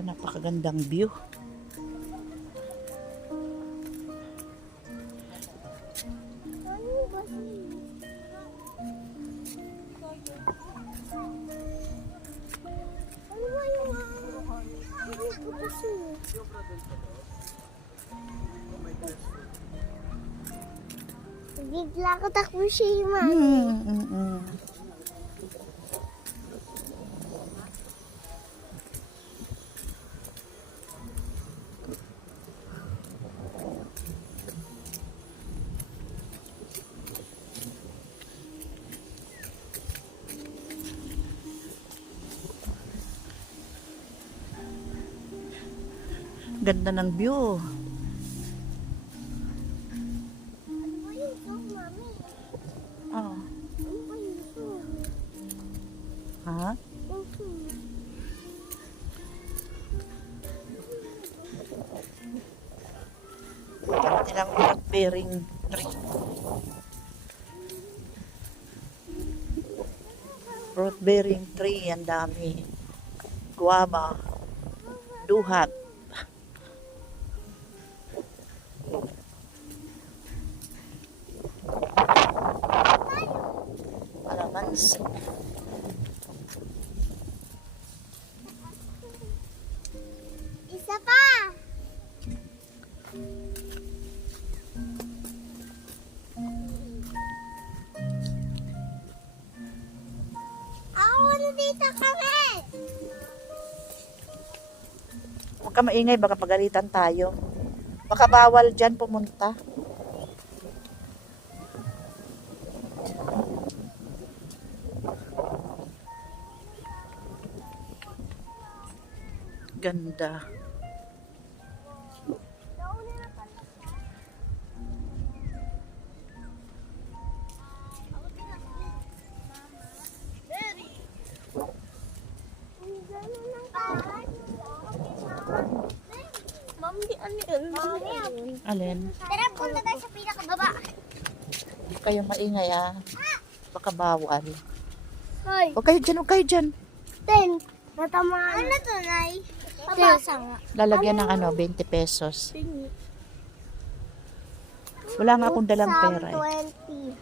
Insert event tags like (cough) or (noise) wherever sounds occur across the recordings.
Ito, napakagandang view. Bigla ko takbo siya yung mami. Hmm, mm, mm. Ganda ng view. Oh. Ha? Nilang bearing tree. Fruit bearing tree, ang dami. Guava. Duhat. Alamansi. Isa pa! Ako dito kami! Huwag ka maingay, baka pagalitan tayo. Baka bawal dyan pumunta. Ganda. Mami, ano yun? Mami, Alin? tara punta tayo sa pinakababa. Huwag kayong maingay ah. Baka bawal. Hoy, Huwag kayo dyan, huwag kayo dyan. ten. Natamaan. Ano to, Nay? Pabasa nga. Lalagyan ng ano, 20 pesos. Wala nga akong dalang pera eh. 20.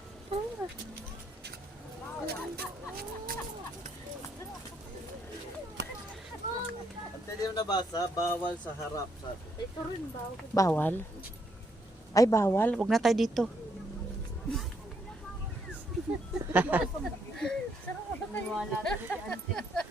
Ang hindi mo nabasa, bawal sa harap, sabi. Bawal? Ay, bawal. Huwag na tayo dito. (laughs)